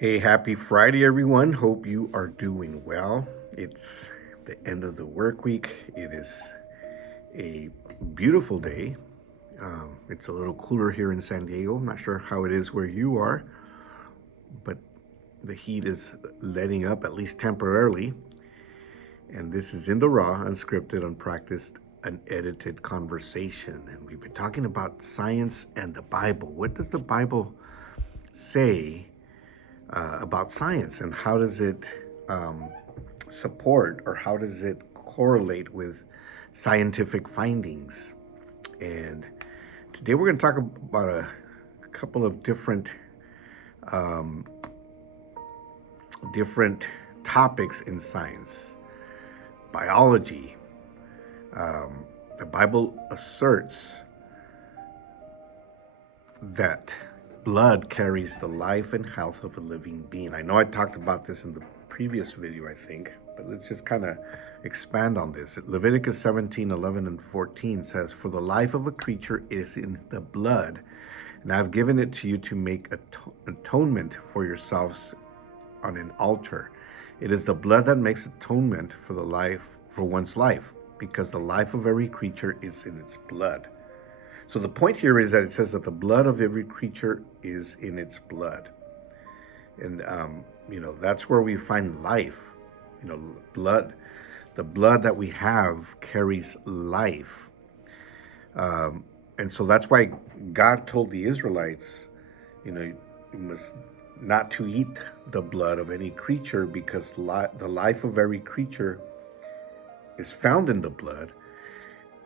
Hey, happy Friday, everyone. Hope you are doing well. It's the end of the work week. It is a beautiful day. It's a little cooler here in San Diego. I'm not sure how it is where you are, but the heat is letting up, at least temporarily. And this is in the raw, unscripted, unpracticed, unedited conversation. And we've been talking about science and the Bible. What does the Bible say about science, and how does it support, or how does it correlate with scientific findings? And today we're going to talk about a couple of different topics in science. Biology. The Bible asserts that blood carries the life and health of a living being. I know I talked about this in the previous video, I think, but let's just kind of expand on this. Leviticus 17:11 and 14 says, "For the life of a creature is in the blood, and I've given it to you to make atonement for yourselves on an altar. It is the blood that makes atonement for one's life, because the life of every creature is in its blood." So the point here is that it says that the blood of every creature is in its blood. And, that's where we find life. Blood. The blood that we have carries life. And so that's why God told the Israelites, you must not to eat the blood of any creature, because the life of every creature is found in the blood.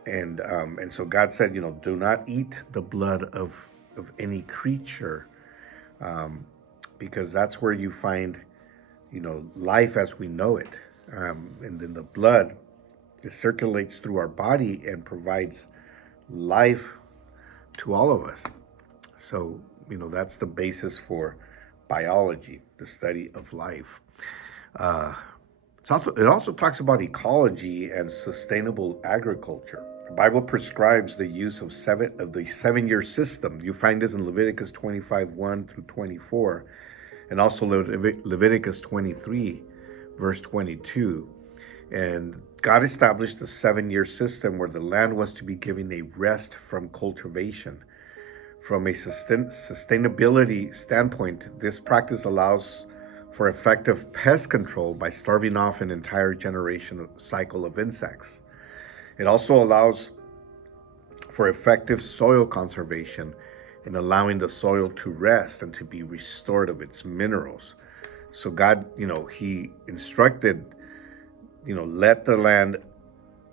And so God said, do not eat the blood of any creature, because that's where you find, life as we know it. And then the blood, it circulates through our body and provides life to all of us. So, that's the basis for biology, the study of life. It also talks about ecology and sustainable agriculture. The Bible prescribes the use of the 7-year system. You find this in Leviticus 25:1 through 24, and also Leviticus 23, verse 22. And God established the 7-year system where the land was to be given a rest from cultivation. From a sustainability standpoint, this practice allows for effective pest control by starving off an entire cycle of insects. It also allows for effective soil conservation in allowing the soil to rest and to be restored of its minerals. So God, He instructed, let the land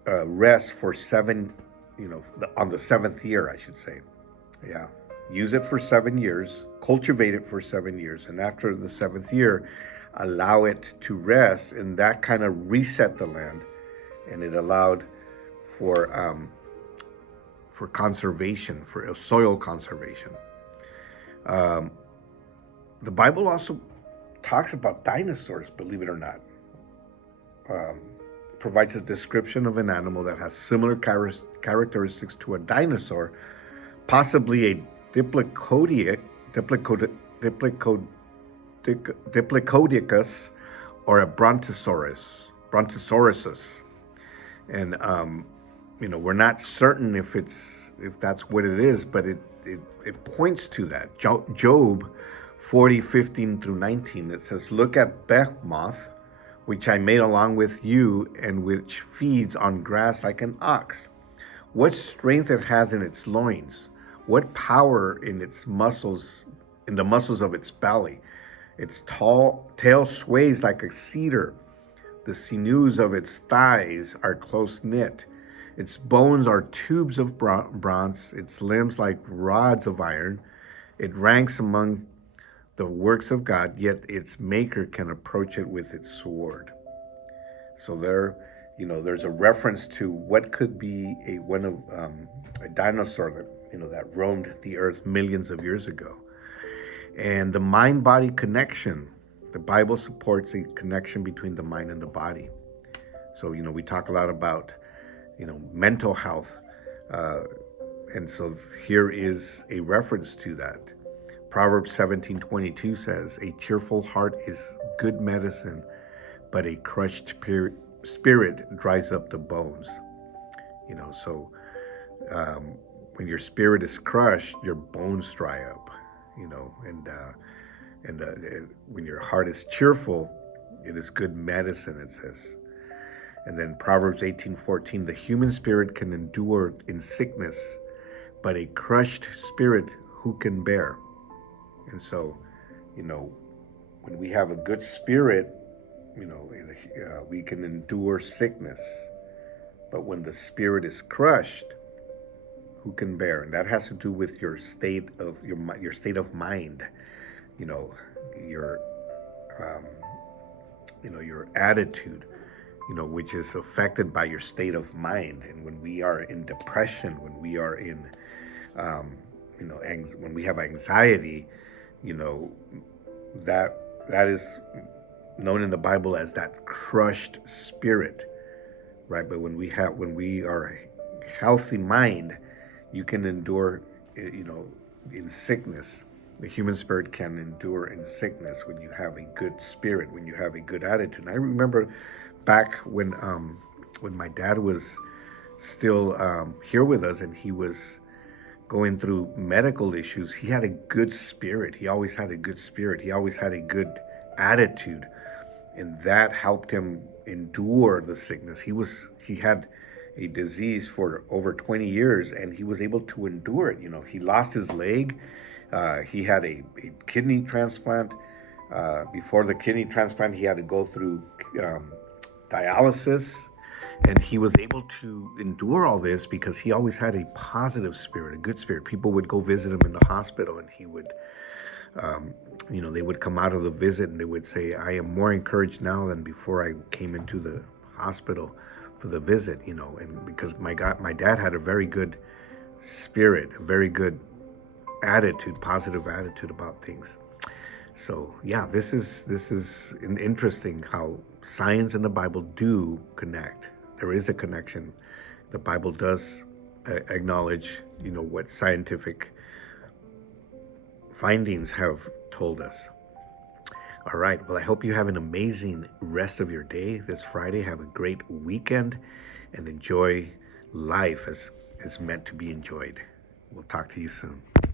rest for on the 7th year, I should say. Yeah. Use it for 7 years, cultivate it for 7 years, and after the 7th year, allow it to rest, and that kind of reset the land, and it allowed for conservation, for soil conservation. The Bible also talks about dinosaurs, believe it or not. Provides a description of an animal that has similar characteristics to a dinosaur, possibly a Diplodocus or a Brontosauruses. And we're not certain if that's what it is, but it points to that. Job 40:15 through 19, it says, "Look at Behemoth, which I made along with you, and which feeds on grass like an ox. What strength it has in its loins, what power in the muscles of its belly. Its tail sways like a cedar. The sinews of its thighs are close knit. Its bones are tubes of bronze, its limbs like rods of iron. It ranks among the works of God, yet its maker can approach it with its sword." So there's a reference to what could be a dinosaur that roamed the earth millions of years ago. And the mind-body connection. The Bible supports a connection between the mind and the body. So, we talk a lot about, mental health. And so here is a reference to that. Proverbs 17:22 says, "A cheerful heart is good medicine, but a crushed spirit dries up the bones." So when your spirit is crushed, your bones dry up. And when your heart is cheerful, it is good medicine, it says. And then Proverbs 18:14, "The human spirit can endure in sickness, but a crushed spirit who can bear?" And so, when we have a good spirit, we can endure sickness. But when the spirit is crushed, who can bear? And that has to do with your state of your state of mind. Your your attitude, which is affected by your state of mind. And when we are in depression, when we are in when we have anxiety, that is known in the Bible as that crushed spirit, right? But when we are healthy mind, you can endure, in sickness. The human spirit can endure in sickness when you have a good spirit, when you have a good attitude. And I remember back when my dad was still here with us, and he was going through medical issues. He had a good spirit. He always had a good spirit. He always had a good attitude, and that helped him endure the sickness. He had a disease for over 20 years, and he was able to endure it. He lost his leg. He had a kidney transplant. Before the kidney transplant, he had to go through dialysis, and he was able to endure all this because he always had a positive spirit, a good spirit. People would go visit him in the hospital, and he would, they would come out of the visit and they would say, "I am more encouraged now than before I came into the hospital for the visit," and because my dad had a very good spirit, a very good attitude, positive attitude about things. So yeah, this is interesting how science and the Bible do connect. There is a connection. The Bible does acknowledge, what scientific findings have told us. All right. Well, I hope you have an amazing rest of your day this Friday. Have a great weekend and enjoy life as meant to be enjoyed. We'll talk to you soon.